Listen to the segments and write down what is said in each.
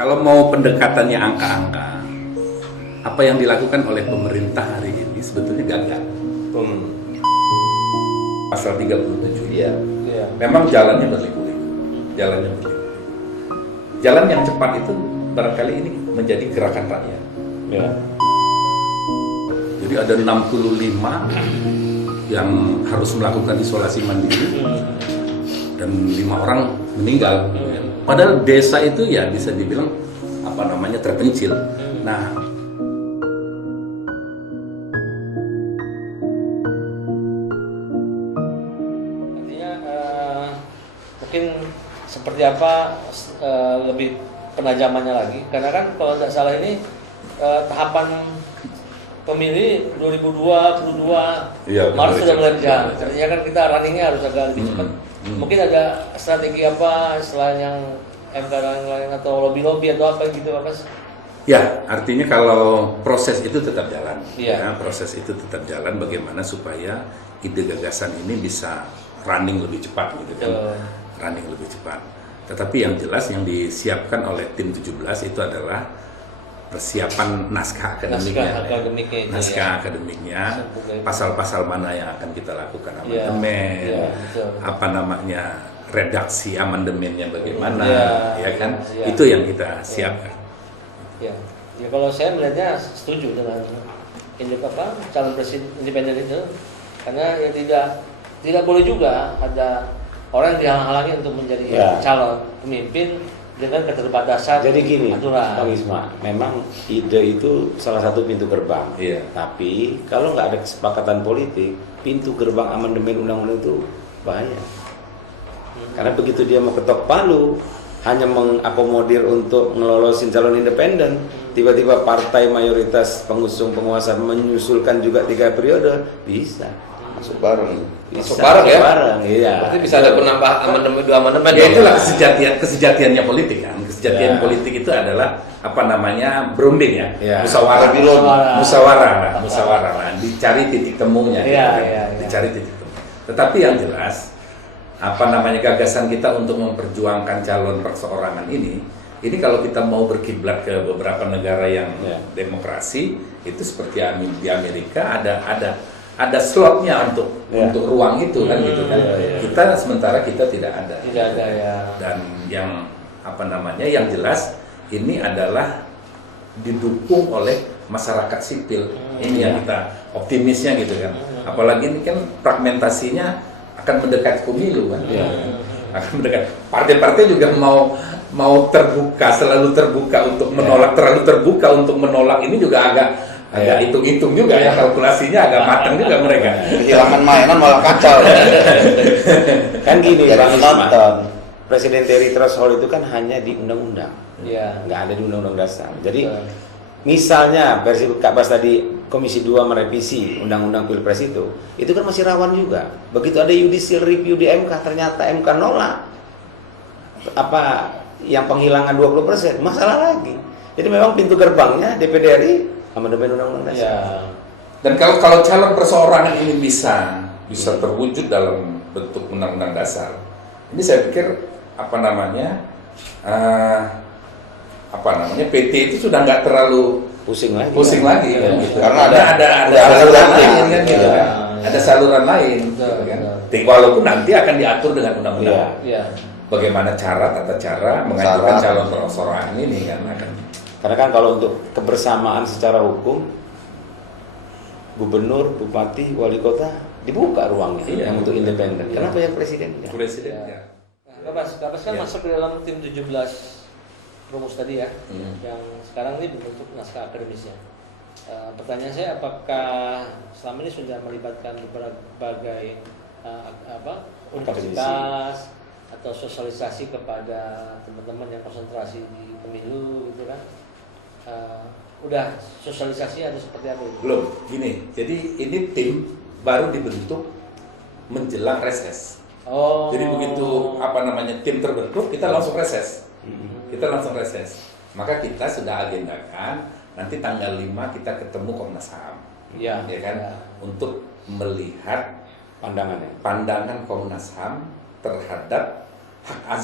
Kalau mau pendekatannya angka-angka, apa yang dilakukan oleh pemerintah hari ini sebetulnya gagal. Pasal 37 ya. Memang jalannya berliku-liku. Jalan yang cepat itu barangkali ini menjadi gerakan rakyat. Ya. Jadi ada 65 yang harus melakukan isolasi mandiri dan 5 orang meninggal. Padahal desa itu ya bisa dibilang terpencil. Nah, artinya mungkin seperti apa lebih penajamannya lagi, karena kan kalau tidak salah ini tahapan pemilih 2022 iya, Maret sudah mulai benar. berjalan. Artinya kan kita runningnya harus agak lebih cepat. Mungkin ada strategi apa selain yang MK lain atau lobby atau apa gitu, Pak Mas? ya, artinya kalau proses itu tetap jalan. Iya. Ya, proses itu tetap jalan bagaimana supaya ide gagasan ini bisa running lebih cepat gitu kan. Running lebih cepat. Tetapi yang jelas yang disiapkan oleh tim 17 itu adalah persiapan naskah akademiknya. Akademiknya, pasal-pasal mana yang akan kita lakukan amandemen, redaksi amandemennya bagaimana, ya kan? Itu yang kita siapkan. Ya, kalau saya melihatnya setuju dengan calon presiden independen itu, karena ya tidak boleh juga ada orang yang dihalang-halangi untuk menjadi calon pemimpin dengan keterbatasan. Jadi gini, aturan. Bang Isma, memang ide itu salah satu pintu gerbang. Iya. Tapi kalau nggak ada kesepakatan politik, pintu gerbang amandemen undang-undang itu bahaya. Karena begitu dia mau ketok palu, hanya mengakomodir untuk ngelolosin calon independen, tiba-tiba partai mayoritas pengusung penguasa menyusulkan juga 3 periode, bisa. Masuk bareng. Bisa, ya? Iya. Berarti bisa ada penambah amandemen 2 amandemen. Ya itulah kesejatiannya politik kan. Kesejatian politik itu adalah berunding ya. Musyawarah. Dicari titik temunya. Dicari titik temu. Tetapi yang jelas gagasan kita untuk memperjuangkan calon perseorangan ini kalau kita mau berkiblat ke beberapa negara yang demokrasi, itu seperti di Amerika ada slotnya untuk ruang itu kan gitu kan. Kita sementara tidak ada. Tidak ada ya. Dan yang jelas ini adalah didukung oleh masyarakat sipil. Ini yang kita optimisnya gitu kan. Apalagi ini kan fragmentasinya akan mendekat pemilu kan. Akan mendekat. Partai-partai juga mau terbuka, selalu terbuka untuk menolak, terlalu terbuka untuk menolak, ini juga agak hitung-hitung juga ya, kalkulasinya agak matang juga mereka. Kehilangan mainan malah kacau. Kan gini, Bang Isma, nonton. presidensial threshold itu kan hanya di undang-undang, nggak ada di undang-undang dasar. Jadi misalnya versi Kak Bas tadi, Komisi 2 merevisi undang-undang Pilpres itu kan masih rawan juga. Begitu ada judicial review di MK, ternyata MK nolak yang penghilangan 20%, masalah lagi. Jadi memang pintu gerbangnya DPD RI amandemen undang-undang dasar. Dan kalau calon perseorangan ini bisa terwujud dalam bentuk undang-undang dasar, ini saya pikir PT itu sudah nggak terlalu pusing lagi kan, gitu. Karena ada saluran lain kan gitu kan. Ada saluran lain gitu kan. Walaupun nanti akan diatur dengan undang-undang. Bagaimana tata cara mengajukan calon perseorangan ini kan akan. Karena kan kalau untuk kebersamaan secara hukum, gubernur, bupati, wali kota dibuka ruangnya yang untuk independen. Kenapa yang presiden? Presiden ya. Kak Bas kan masuk ke dalam tim 17 rumus tadi ya, yang sekarang ini berbentuk naskah akademisnya. Pertanyaan saya, apakah selama ini sudah melibatkan berbagai universitas atau sosialisasi kepada teman-teman yang konsentrasi di pemilu gitu kan? Udah sosialisasi atau seperti apa itu? Belum, gini. Jadi ini tim baru dibentuk menjelang reses. Jadi begitu tim terbentuk, kita langsung reses. Maka kita sudah agendakan nanti tanggal 5 kita ketemu Komnas HAM. Ya kan? Untuk melihat pandangan Komnas HAM terhadap hak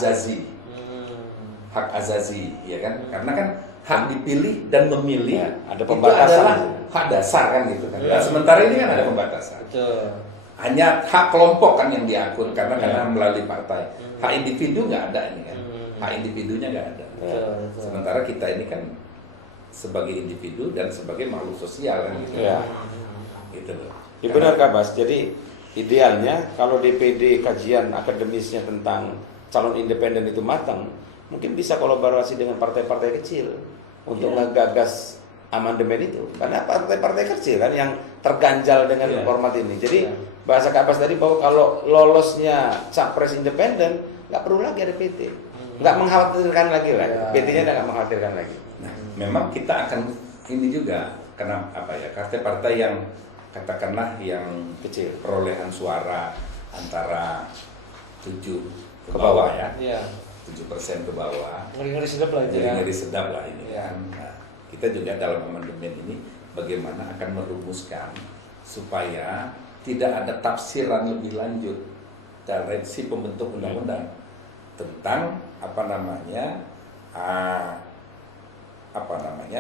hak azazi, ya kan? Karena kan hak dipilih dan memilih Ya, ada itu pembatasan. adalah hak dasar kan gitu kan. Nah, sementara ini kan ada pembatasan. Betul. Hanya hak kelompok kan yang diatur karena melalui partai. Hak individu nggak ada ini kan. Hak individunya nggak ada. Betul, betul. Sementara kita ini kan sebagai individu dan sebagai makhluk sosial kan gitu. Ya. Gitu loh. Ya benar Kak Bas. Jadi idealnya kalau DPD kajian akademisnya tentang calon independen itu matang, mungkin bisa kolaborasi dengan partai-partai kecil untuk ngegagas amandemen itu. Karena partai-partai kecil kan yang terganjal dengan format ini. Jadi bahasa Kak Bas tadi bahwa kalau lolosnya capres independen, nggak perlu lagi ada PT. Nggak mengkhawatirkan lagi lah. PT-nya nggak mengkhawatirkan lagi. Nah, memang kita akan ini juga karena apa ya? Partai-partai yang katakanlah yang Kecil. perolehan suara antara 7 ke bawah ya. Iya. 7% ke bawah. Ngeri-ngeri sedap lah itu Jadi ya. ngeri sedap lah ini Ya. kan. Nah, kita juga dalam amandemen ini bagaimana akan merumuskan supaya tidak ada tafsiran lebih lanjut dari si pembentuk undang-undang tentang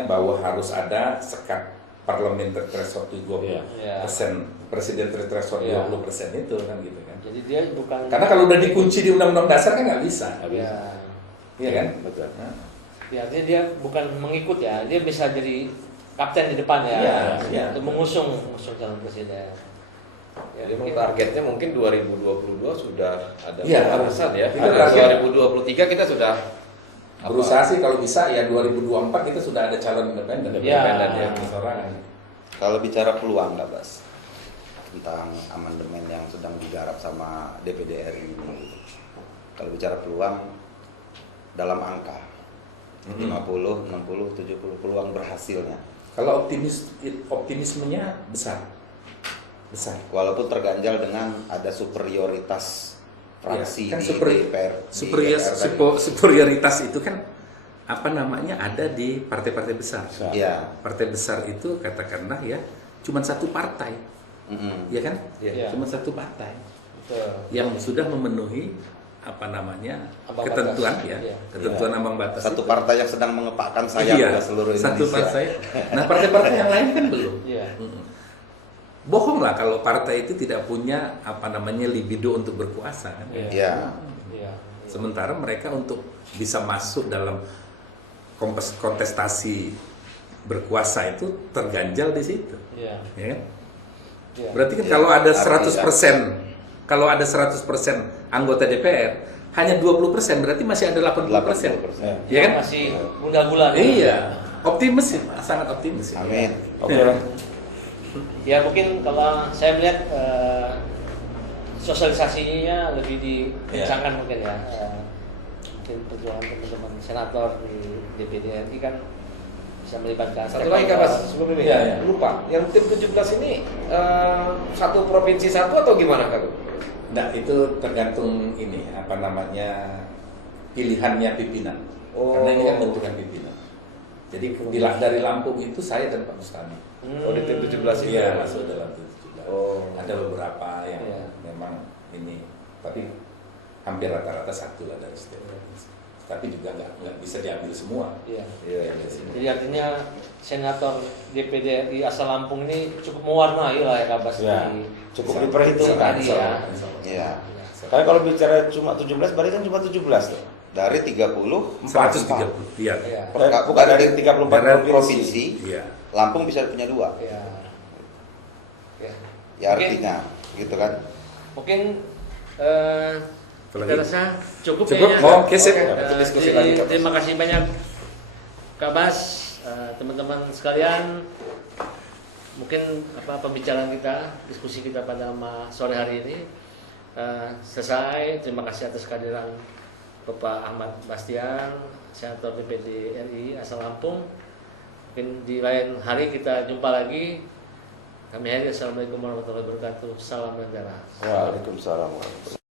bahwa harus ada sekat parliamentary threshold 20%, presiden threshold 20% itu kan gitu kan. Jadi dia bukan. Karena kalau udah dikunci di undang-undang dasar kan nggak bisa. Ya. Iya kan? Betul. Nah, Ya, artinya dia bukan mengikut ya, dia bisa jadi kapten di depan ya, Iya. untuk mengusung calon presiden. Ya, Jadi memang targetnya mungkin 2022 sudah ada Iya, pembahasan ya. kita Ada target- 2023 kita sudah berusaha sih kalau bisa ya 2024 kita sudah ada calon independen. Ya. yang persorangan. Kalau bicara peluang nggak Bas tentang amandemen yang sedang digarap sama DPD RI ini, kalau bicara peluang dalam angka 50, 60, 70 peluang berhasilnya, Kalau optimismenya besar. walaupun terganjal dengan ada superioritas fraksi kan di DPR, superioritas itu kan ada di partai-partai besar. Iya. Partai besar itu katakanlah ya cuma satu partai, ya kan? Iya. Cuma satu partai Betul. yang sudah memenuhi Ambang ketentuan batas. ya, Iya. ketentuan ambang batas. Satu itu. partai yang sedang mengepakkan sayap Iya, ke seluruh Indonesia. satu partai. Nah, partai-partai yang lain kan belum. Iya. Bohong lah kalau partai itu tidak punya libido untuk berkuasa kan. Iya. Iya. Sementara mereka untuk bisa masuk dalam kontestasi berkuasa itu terganjal di situ, Iya. ya kan? Iya. Berarti kan Iya, kalau ada artinya- 100% anggota DPR, hanya 20% berarti masih ada 80%. 80%. Ya kan? Masih gula-gula. Iya, optimis sih, sangat optimis. Sih. Amin. Oke. Ya mungkin kalau saya melihat sosialisasinya lebih dikencangkan mungkin ya. Mungkin perjuangan teman-teman senator di DPD RI kan bisa melibatkan. Satu lagi Kak Bas, sebelum ini Iya, iya. lupa. Yang tim 17 ini satu provinsi satu atau gimana Kak? Nah, itu tergantung pilihannya pimpinan. Oh. Karena ini kan bentukan pimpinan. Jadi dari Lampung itu saya dan Pak Bustami. Oh di tim 17 ini? Iya, masuk dalam tim 17. Oh. Ada beberapa yang Iya. memang ini, tapi hampir rata-rata satu lah dari setiap provinsi. Tapi juga nggak bisa diambil semua. Iya. Iya. Jadi artinya senator DPD RI asal Lampung ini cukup mewarnai lah ya Kak Bas. Ya, di- cukup di- diperhitungkan. di- ya. Iya. Karena kalau bicara cuma 17, berarti kan cuma 17 tuh. Dari 30 130. Iya. Iya. bukan dari dari 34 Daerah provinsi. Iya. Lampung bisa punya 2. Iya. Ya. Ya Mungkin- artinya gitu kan. Mungkin Apalagi? kita rasa cukup Cukup? kayaknya. Oh, oke, sip. Nanti diskusi Jadi, lagi, Kak Bas. terima kasih banyak Kak Bas, teman-teman sekalian. Mungkin pembicaraan kita, diskusi kita pada sore hari ini selesai. Terima kasih atas kehadiran Bapak Ahmad Bastian, Senator DPD RI asal Lampung. Mungkin di lain hari kita jumpa lagi. Kami akhiri. Assalamualaikum warahmatullahi wabarakatuh. Salam negara. Waalaikumsalam warahmatullahi wabarakatuh.